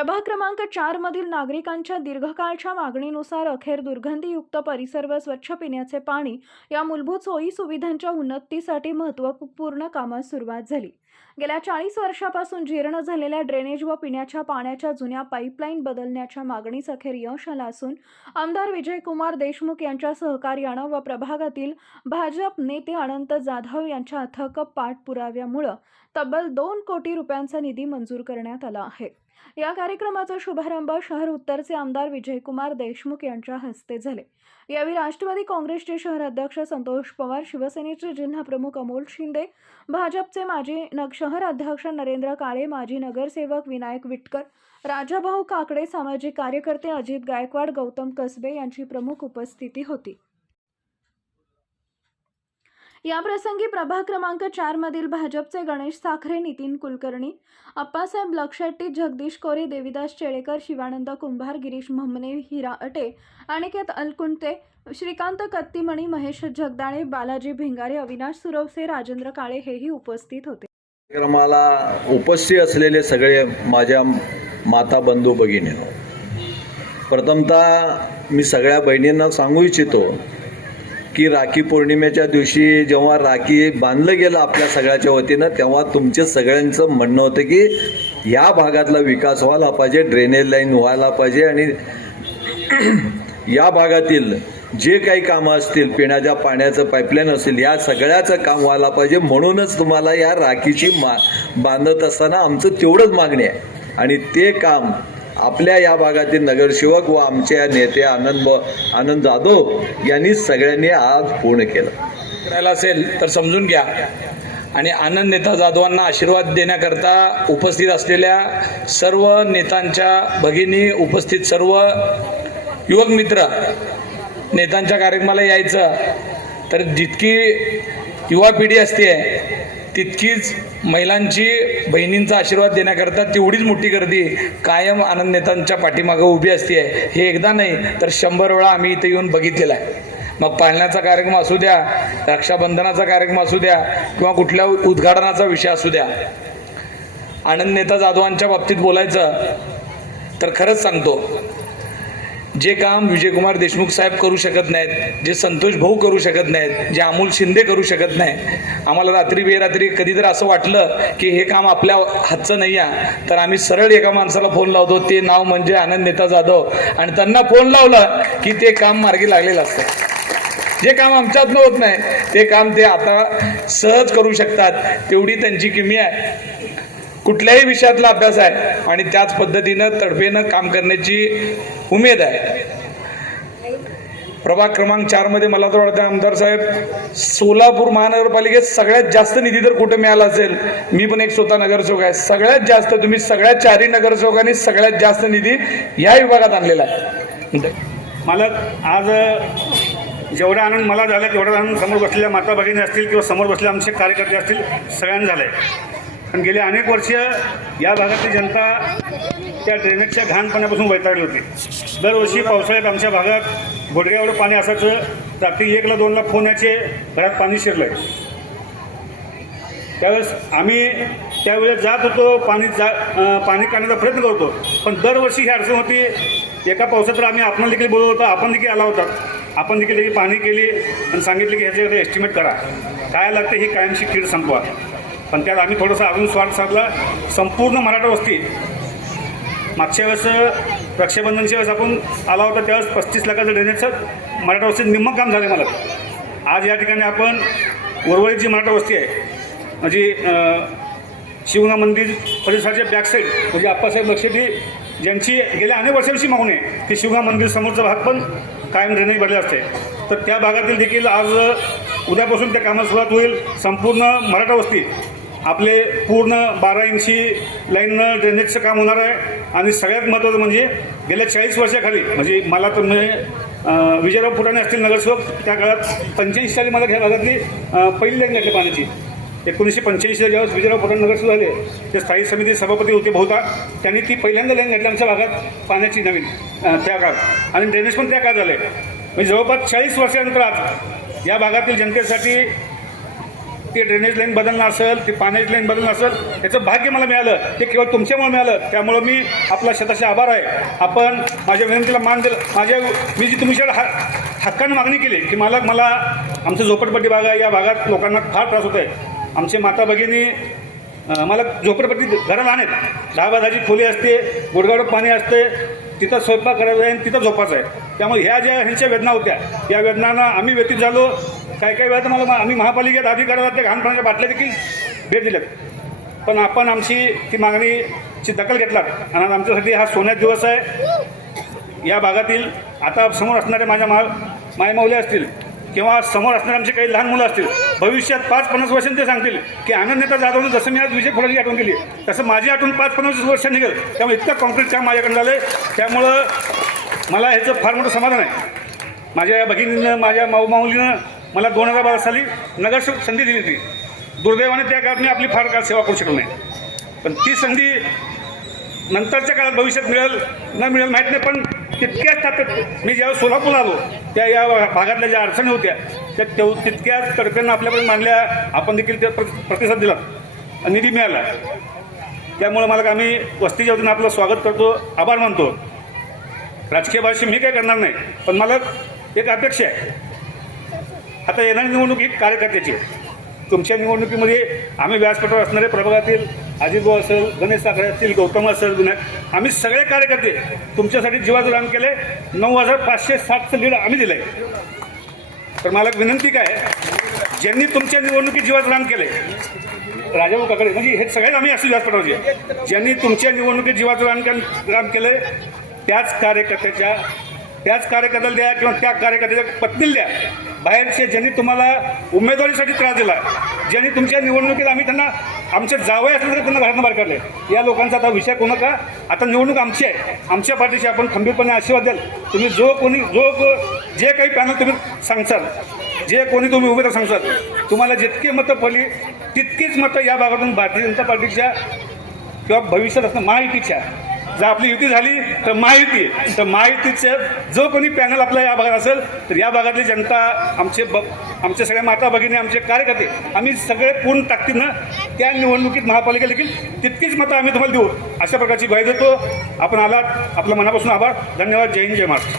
प्रभाग क्रमांक चार मधील नागरिकांच्या दीर्घकाळच्या मागणीनुसार अखेर दुर्गंधीयुक्त परिसर व स्वच्छ पिण्याचे पाणी या मूलभूत सोयी सुविधांच्या उन्नतीसाठी महत्त्वपूर्ण कामास सुरुवात झाली. गेल्या चाळीस वर्षापासून जीर्ण झालेल्या ड्रेनेज व पिण्याच्या पाण्याच्या जुन्या पाईपलाईन बदलण्याच्या मागणीस अखेर यश आलं असून आमदार विजयकुमार देशमुख यांच्या सहकार्यानं व प्रभागातील भाजप नेते अनंत जाधव यांच्या अथक पाठपुराव्यामुळं तब्बल दोन कोटी रुपयांचा निधी मंजूर करण्यात आला आहे. या कार्यक्रमाचा शुभारंभ शहर उत्तरचे आमदार विजयकुमार देशमुख यांच्या हस्ते झाले. यावेळी राष्ट्रवादी काँग्रेसचे शहर अध्यक्ष संतोष पवार शिवसेनेचे जिल्हा प्रमुख अमोल शिंदे भाजपचे माजी नग शहर अध्यक्ष नरेंद्र काळे माजी नगरसेवक विनायक विटकर राजाभाऊ काकडे सामाजिक कार्यकर्ते अजित गायकवाड गौतम कसबे यांची प्रमुख उपस्थिती होती. याप्रसंगी प्रभाग क्रमांक चारमधील भाजपचे गणेश साखरे नितीन कुलकर्णी अप्पासाहेब लक्षेट्टी जगदीश कोरे देविदास चेळेकर शिवानंद कुंभार गिरीश म्हमने हिरा अटे अनिकेत अलकुंटे श्रीकांत कत्तीमणी महेश जगदाळे बालाजी भिंगारे अविनाश सुरवसे राजेंद्र काळे हेही उपस्थित होते. कार्यक्रमाला उपस्थित असलेले सगळे माझ्या माता बंधू भगिनी प्रथमतः मी सगळ्या बहिणींना सांगू इच्छितो की राखी पौर्णिमेच्या दिवशी जेव्हा राखी बांधलं गेलं आपल्या सगळ्याच्या वतीनं तेव्हा तुमचे सगळ्यांचं म्हणणं होतं की या भागातला विकास व्हायला पाहिजे ड्रेनेज लाईन व्हायला पाहिजे आणि या भागातील जे काही कामं असतील पिण्याच्या पाण्याचं पाईपलाईन असेल या सगळ्याचं काम व्हायला पाहिजे. म्हणूनच तुम्हाला या राखीची मा बांधत असताना आमचं तेवढंच मागणी आहे. आणि ते काम आपल्या या भागातील नगरसेवक व आमच्या नेते आनंद आनंद जाधव यांनी सगळ्यांनी आज पूर्ण केलं. करायला असेल तर समजून घ्या. आणि आनंद नेता जाधवांना आशीर्वाद देण्याकरता उपस्थित असलेल्या सर्व नेत्यांच्या भगिनी उपस्थित सर्व युवक मित्र नेत्यांच्या कार्यक्रमाला यायचं. तर जितकी युवा पिढी असते तितकीच महिलांची बहिणींचा आशीर्वाद देण्याकरता तेवढीच मोठी गर्दी कायम आनंद नेतांच्या पाठीमागं उभी असते आहे. हे एकदा नाही तर शंभर वेळा आम्ही इथे येऊन बघितलेलं आहे. मग पाळण्याचा कार्यक्रम असू द्या रक्षाबंधनाचा कार्यक्रम असू द्या किंवा कुठल्या उद्घाटनाचा विषय असू द्या. आनंद नेता जाधवांच्या बाबतीत बोलायचं तर खरंच सांगतो जे काम विजयकुमार देशमुख साहेब करू शकत नाहीत जे संतोष भाऊ करू शकत नाहीत जे अमोल शिंदे करू शकत नाही आम्हाला रात्री बेरात्री कधी तर असं वाटलं की हे काम आपल्या हातचं नाही आहे तर आम्ही सरळ एका माणसाला फोन लावतो ते नाव म्हणजे आनंद नेता जाधव. आणि त्यांना फोन लावलं की ते काम मार्गी लागलेलं असतं. जे काम आमच्यातनं होत नाही ते काम ते आता सहज करू शकतात तेवढी त्यांची किमी आहे. कुठल्याही विषयातला अभ्यास आहे. आणि त्याच पद्धतीनं तडफेनं काम करण्याची उमेद आहे. प्रभाग क्रमांक चारमध्ये मला तर वाटतं आमदार साहेब सोलापूर महानगरपालिकेत सगळ्यात जास्त निधी जर कुठं मिळाला असेल मी पण एक स्वतः नगरसेवक आहे. सगळ्यात जास्त तुम्ही सगळ्यात चारही नगरसेवकांनी सगळ्यात जास्त निधी या विभागात आणलेला आहे. मला आज जेवढा आनंद मला झाला तेवढा आनंद समोर बसलेल्या माता भगिनी असतील किंवा समोर बसलेले आमचे कार्यकर्ते असतील सगळ्यांना झालं आहे कारण गेले अनेक वर्ष या भागातली जनता त्या ड्रेनेजच्या घाणपणापासून वैतागली होती. दरवर्षी पावसाळ्यात आमच्या भागात घोडग्यावर पाणी असायचं. रात्री एकला दोनला फोन याचे घरात पाणी शिरलं आहे त्यावेळेस आम्ही त्यावेळेस जात होतो पाणी जा पाणी काढण्याचा प्रयत्न करतो. पण दरवर्षी ही अडचण होती. एका पावसात तर आम्ही आपण देखील बोलत होतो आपण देखील आला होता. आपण देखील त्याची पाणी केली आणि सांगितलं की ह्याच्याकडे एस्टिमेट करा. काय लागतं ही कायमशी कीड संपवा. पण त्यात आम्ही थोडंसं अजून स्वार्थ साधला. संपूर्ण मराठा वस्ती मागच्या वेळेस रक्षाबंधनच्या वेळेस आपण आला होता त्यावेळेस पस्तीस लाखाचं ड्रेनेजचं मराठा वस्तीत निम्मं काम झालं मला. आज या ठिकाणी आपण उर्वरित जी मराठा वस्ती आहे म्हणजे शिवना मंदिर परिसराच्या बॅकसाईड म्हणजे आप्पासाहेब लक्षेटी ज्यांची गेल्या अनेक वर्षांची मागणी आहे की शिवना मंदिर समोरचा भाग पण कायम ड्रेनेज भरले असते. तर त्या भागातील देखील आज उद्यापासून त्या कामाला सुरुवात होईल संपूर्ण मराठा वस्ती. आपले पूर्ण बारा इंची लाईननं ड्रेनेजचं काम होणार आहे. आणि सगळ्यात महत्त्वाचं म्हणजे गेल्या चाळीस वर्षाखाली म्हणजे मला तर म्हणजे विजयराव फुटाणे असतील नगरसेवक त्या काळात पंच्याऐंशी साली मला ह्या भागातली पहिली लाईन घातली पाण्याची. एकोणीसशे पंच्याऐंशीला ज्यावेळेस विजयराव फुटाणे नगरसेवक झाले ते स्थायी समिती सभापती होते बहुधा. त्यांनी ती पहिल्यांदा लाईन घातली आमच्या भागात पाण्याची नवीन त्या काळात. आणि ड्रेनेज पण त्या काळात झाले. म्हणजे जवळपास चाळीस वर्षानंतर आज या भागातील जनतेसाठी ते ड्रेनेज लाईन बदलणं असेल ते पाण्याची लाईन बदलणं असेल त्याचं भाग्य मला मिळालं. ते केवळ तुमच्यामुळे मिळालं. त्यामुळं मी आपला शताशे आभार आहे. आपण माझ्या विनंतीला मान दिलं. माझ्या मी जी तुमच्याकडे हा हक्काने मागणी केली की मला मला आमचं झोपडपट्टी भाग आहे. या भागात लोकांना फार त्रास होत आहे आमचे माता भगिनी मला झोपडपट्टी घरं आणत आहेत. दहा बाजाची खोली असते गुडगाड पाणी असते तिथं स्वयंपाक करायचा आहे आणि तिथं झोपायचं आहे. त्यामुळे ह्या ज्या ह्यांच्या वेदना होत्या या वेदनांना आम्ही व्यतीत झालो. काही काही वेळा तर मला आम्ही महापालिकेत अधिकारात ते घाण बाटल्या देखील भेट दिल्यात. पण आपण आमची ती मागणीची दखल घेतलात. आणि आमच्यासाठी हा सोन्यात दिवस आहे. या भागातील आता समोर असणारे माझ्या मा मायमाऊले असतील किंवा समोर असणारे आमचे काही लहान मुलं असतील भविष्यात पाच पन्नास वर्षांनी ते सांगतील की आनंद नेता जाधवनं जसं मी आज विजय फुलांची आठवण केली तसं माझी आठवण पाच पन्नास वर्ष निघेल. त्यामुळे इतकं कॉन्क्रीट काम माझ्याकडे झालं आहे त्यामुळं मला ह्याचं फार मोठं समाधान आहे. माझ्या भगिनीनं माझ्या माऊ माऊलीनं मला दोन हजार बारा साली नगर संधी दिली होती. दुर्दैवाने त्या काळात मी आपली फार काळ सेवा करू शकलो नाही. पण ती संधी नंतरच्या काळात भविष्यात मिळेल न मिळेल माहीत नाही पण तितक्याच ताकद मी ज्यावेळेस सोलापूर आलो त्या या भागातल्या ज्या अडचणी होत्या त्या तेव तितक्याच तडप्यांना आपल्याकडे मांडल्या आपण देखील त्या प्रतिसाद दिला निधी मिळाला. त्यामुळं मला आम्ही वस्तीच्या वतीनं आपलं स्वागत करतो आभार मानतो. राजकीय भाषी मी काय करणार नाही पण मला एक अपेक्षा आहे. आता येणारी निवडणूक ही कार्यकर्त्याची तुमच्या निवडणुकीमध्ये आम्ही व्यासपीठावर असणारे प्रभागातील अजितभाऊ असेल गणेश साखरे असतील गौतम असेल विनायक आम्ही सगळे कार्यकर्ते तुमच्यासाठी जीवाचं दान केले नऊ हजार पाचशे साठचं लीड आम्ही दिलं आहे तर मला एक विनंती काय ज्यांनी तुमच्या निवडणुकीत जीवाचं दान केले राजाभाऊ काकडे म्हणजे हे सगळेच आम्ही असू व्यासपीठावरचे ज्यांनी तुमच्या निवडणुकीत जीवाचं दान केलं केलं त्याच कार्यकर्त्याच्या त्याच कार्यकर्त्याला द्या किंवा त्या कार्यकर्त्याच्या पत्नीला द्या. बाहेरचे ज्यांनी तुम्हाला उमेदवारीसाठी त्रास दिला ज्यांनी तुमच्या निवडणुकीत आम्ही त्यांना आमचे जावई असले तरी त्यांना घरातून बाहेर काढले. या लोकांचा आता विषय कोण का आता निवडणूक आमची आहे. आमच्या पार्टीशी आपण खंबीरपणे आशीर्वाद द्याल. तुम्ही जो कोणी जो जे काही पॅनल तुम्ही सांगसाल जे कोणी तुम्ही उभे तर सांगसाल तुम्हाला जितकी मतं पडली तितकीच मतं या भागातून भारतीय जनता पार्टीच्या किंवा भविष्यात असणं महायुतीच्या जर आपली युती झाली तर महायुती. तर महायुतीचं जो कोणी पॅनल आपला या भागात असेल तर या भागातली जनता आमचे ब आमच्या सगळ्या माता भगिनी आमचे कार्यकर्ते आम्ही सगळे पूर्ण ताकदीनं त्या निवडणुकीत महापालिका देखील तितकीच मतं आम्ही तुम्हाला देऊ. अशा प्रकारची ग्वाही देतो. आपण आलात. आपल्या मनापासून आभार. धन्यवाद. जय हिंद जय महाराष्ट्र.